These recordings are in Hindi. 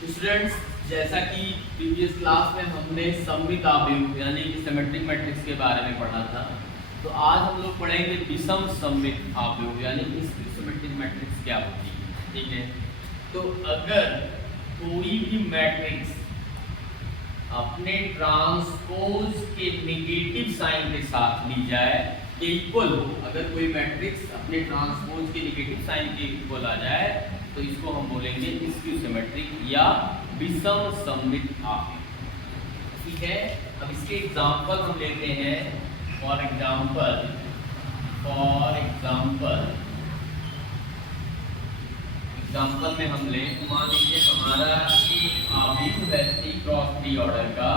स्टूडेंट्स, जैसा कि प्रीवियस क्लास में हमने सममित आव्यूह यानी कि सिमेट्रिक मैट्रिक्स के बारे में पढ़ा था, तो आज हम लोग पढ़ेंगे विषम सममित आव्यूह यानी कि सिमेट्रिक मैट्रिक्स क्या होती है। ठीक है, तो अगर कोई भी मैट्रिक्स अपने ट्रांसपोज के नेगेटिव साइन के साथ ली जाए के इक्वल हो, अगर कोई मैट्रिक्स अपने ट्रांसपोज के नेगेटिव साइन के इक्वल आ जाए तो इसको हम बोलेंगे स्क्यू सिमेट्रिक या विषम सममित आव्यूह। ठीक है, अब इसके एग्जांपल हम लेते हैं। फॉर एग्जांपल में हम लें तो मान लीजिए हमारा एक आव्यूह है 3x3 ऑर्डर का।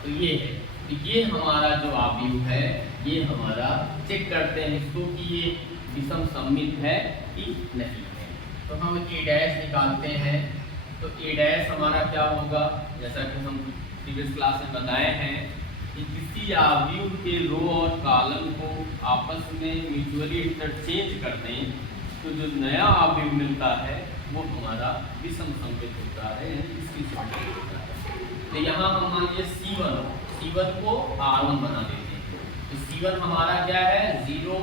तो ये है, तो ये हमारा जो आव्यूह है, ये हमारा चेक करते हैं इसको कि ये विषम सममित है कि नहीं है। तो हम a डैश निकालते हैं। तो a डैश हमारा क्या होगा, जैसा कि हम प्रीवियस क्लास में बताए हैं कि किसी आव्यूह के रो और कॉलम को आपस में म्यूचुअली इंटरचेंज कर दें तो जो नया आव्यूह मिलता है वो हमारा विषम सममित होता है, यानी इसकी सिमेट्रिक होता है। तो यहाँ हम मान लीजिए C1 को R1 बना देते हैं। तो C1 हमारा क्या है, 0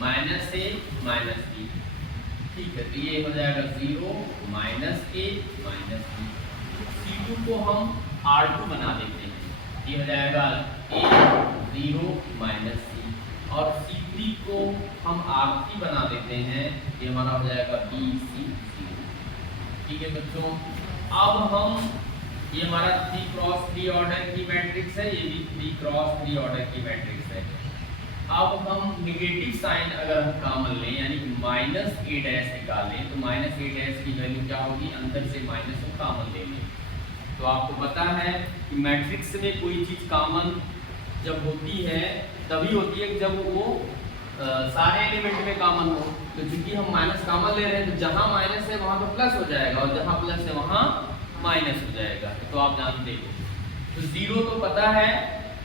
माइनस a माइनस b। ठीक है, तो ये हो जाएगा 0 minus a minus b। C2 को हम R2 बना देते हैं, ये हो जाएगा a 0 माइनस c। और C3 को हम R3 बना देते हैं, ये हमारा हो जाएगा b c 0। ठीक है बच्चों, अब हम ये हमारा 3x3 ऑर्डर की मैट्रिक्स है, ये भी 3x3 ऑर्डर की मैट्रिक्स है। अब हम नेगेटिव साइन अगर हम कॉमन लें यानी कि माइनस a डैश निकालें तो माइनस a डैश की वैल्यू क्या होगी, अंदर से माइनस को कॉमन ले लें। तो आपको पता है कि मैट्रिक्स में कोई चीज़ कॉमन जब होती है तभी होती है जब वो सारे एलिमेंट में कॉमन हो। तो चूंकि हम माइनस कॉमन ले रहे हैं तो जहाँ माइनस है वहाँ पर प्लस हो जाएगा और जहाँ प्लस है वहाँ माइनस हो जाएगा। तो आप जानते हो, तो 0 तो पता है,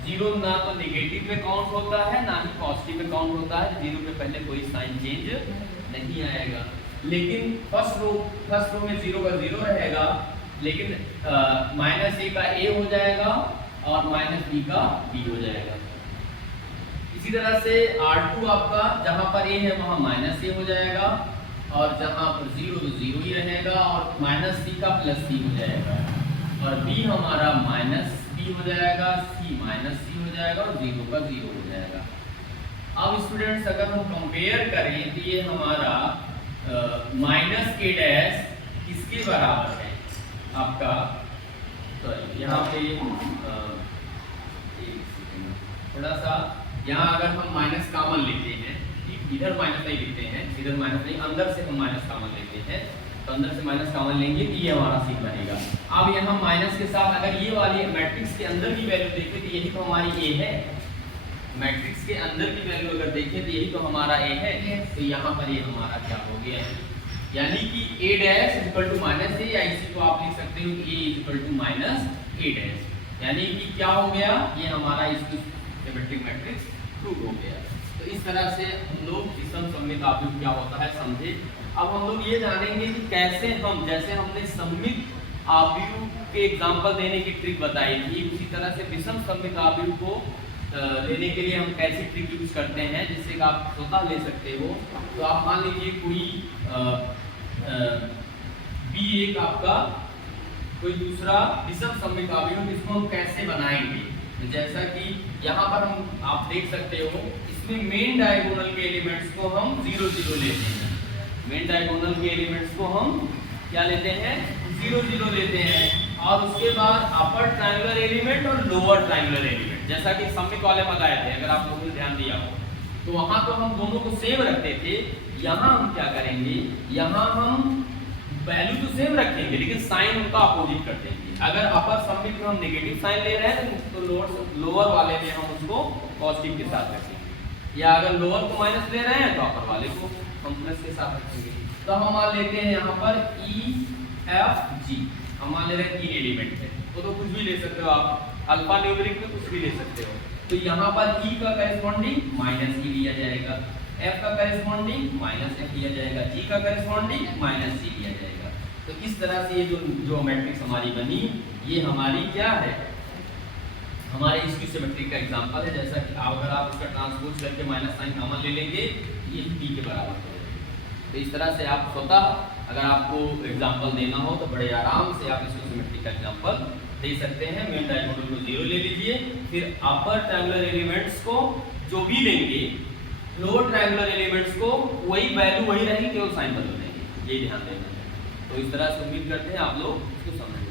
0 ना तो नेगेटिव में काउंट होता है ना ही पॉजिटिव में काउंट होता है। 0 में पहले कोई साइन चेंज नहीं आएगा, लेकिन फर्स्ट रो में 0 का 0 रहेगा, लेकिन माइनस a का a हो जाएगा और माइनस b का b हो जाएगा। इसी तरह से R2 आपका जहाँ पर a है वहाँ माइनस a हो जाएगा और जहाँ पर 0 तो 0 ही रहेगा और माइनस c का प्लस c हो जाएगा और b हमारा माइनस b हो जाएगा, c माइनस c हो जाएगा और 0 का 0 हो जाएगा। अब स्टूडेंट्स अगर हम कंपेयर करें तो ये हमारा माइनस a डैश किसके बराबर है आपका, सॉरी यहाँ पे थोड़ा सा यहाँ अगर हम माइनस कॉमन लेते हैं, इधर माइनस नहीं लेते हैं, इधर माइनस नहीं, अंदर से हम माइनस कॉमन लेते हैं। तो अंदर से माइनस कॉमन लेंगे तो ये हमारा सी बनेगा। अब यहाँ माइनस के साथ अगर ये वाली मैट्रिक्स के अंदर की वैल्यू देखें तो यही तो हमारी ए है। मैट्रिक्स के अंदर की वैल्यू अगर देखें तो यही तो हमारा ए है। तो यहाँ पर ये हमारा क्या हो गया, यानी कि a dash equal to minus a, या इसी को आप लिख सकते हो कि a equal to minus a dash, यानी कि क्या हो गया, ये हमारा इसकी सिमेट्रिक मैट्रिक्स प्रूव हो गया। तो इस तरह से हम लोग विषम सममित आव्यूह क्या होता है समझे। अब हम लोग ये जानेंगे कि कैसे हम, जैसे हमने सममित आव्यूह के एग्जांपल देने की ट्रिक बताई थी, उसी तरह से विषम सममित आव्यूह को लेने के लिए हम कैसी ट्रिक यूज करते हैं जिससे कि आप स्वतः ले सकते हो। तो आप मान लीजिए कोई B1 आपका कोई दूसरा विषम सममित आव्यूह, इसको हम कैसे बनाएंगे। तो जैसा कि यहाँ पर हम आप देख सकते हो, इसमें मेन डायगोनल के एलिमेंट्स को हम 0 0 लेते हैं। मेन डायगोनल के एलिमेंट्स को हम क्या लेते हैं, 0 0 लेते हैं। और उसके बाद अपर ट्रायंगुलर एलिमेंट और लोअर ट्रायंगुलर एलिमेंट, जैसा कि सममित वाले बताए थे, अगर आप लोगों ने ध्यान दिया हो तो वहाँ तो हम दोनों को सेम रखते थे। यहाँ हम क्या करेंगे, यहाँ हम वैल्यू तो सेम रखेंगे लेकिन साइन उनका अपोजिट कर देंगे। अगर अपर सममित में हम नेगेटिव साइन ले रहे हैं तो लोअर वाले में हम उसको पॉजिटिव के साथ रखेंगे, या अगर लोअर को माइनस ले रहे हैं तो अपर वाले को हम प्लस के साथ रखेंगे। तो हम मान लेते हैं यहाँ पर E एफ जी, हम मान ले रहे हैं 3 एलिमेंट है, तो कुछ भी ले सकते हो आप, अल्फा न्यूमेरिक में कुछ भी ले सकते हो। तो यहाँ पर E का करेस्पॉन्डिंग माइनस E लिया जाएगा, F का करेस्पॉन्डिंग माइनस F लिया जाएगा, G का करेस्पॉन्डिंग माइनस C लिया जाएगा। तो इस तरह से ये जो मैट्रिक्स हमारी बनी, ये हमारी क्या है, हमारे इसकी सिमेट्रिक का एग्जांपल है। जैसा कि अगर आप उसका ट्रांसपोज करके माइनस साइन कॉमन ले लेंगे, ये P के बराबर हो जाएगा। तो इस तरह से आप स्वतः अगर आपको एग्जांपल देना हो तो बड़े आराम से आप इसको सिमेट्रिक का एग्जांपल दे सकते हैं। मेन डायगोनल को 0 ले लीजिए, फिर अपर ट्रायंगुलर एलिमेंट्स को जो भी लेंगे, लोअर ट्रायंगुलर एलिमेंट्स को वही वैल्यू वही रहेगी, केवल साइन बदल देंगे, ये ध्यान देना है। तो इस तरह से उम्मीद करते हैं आप लोग इसको समझ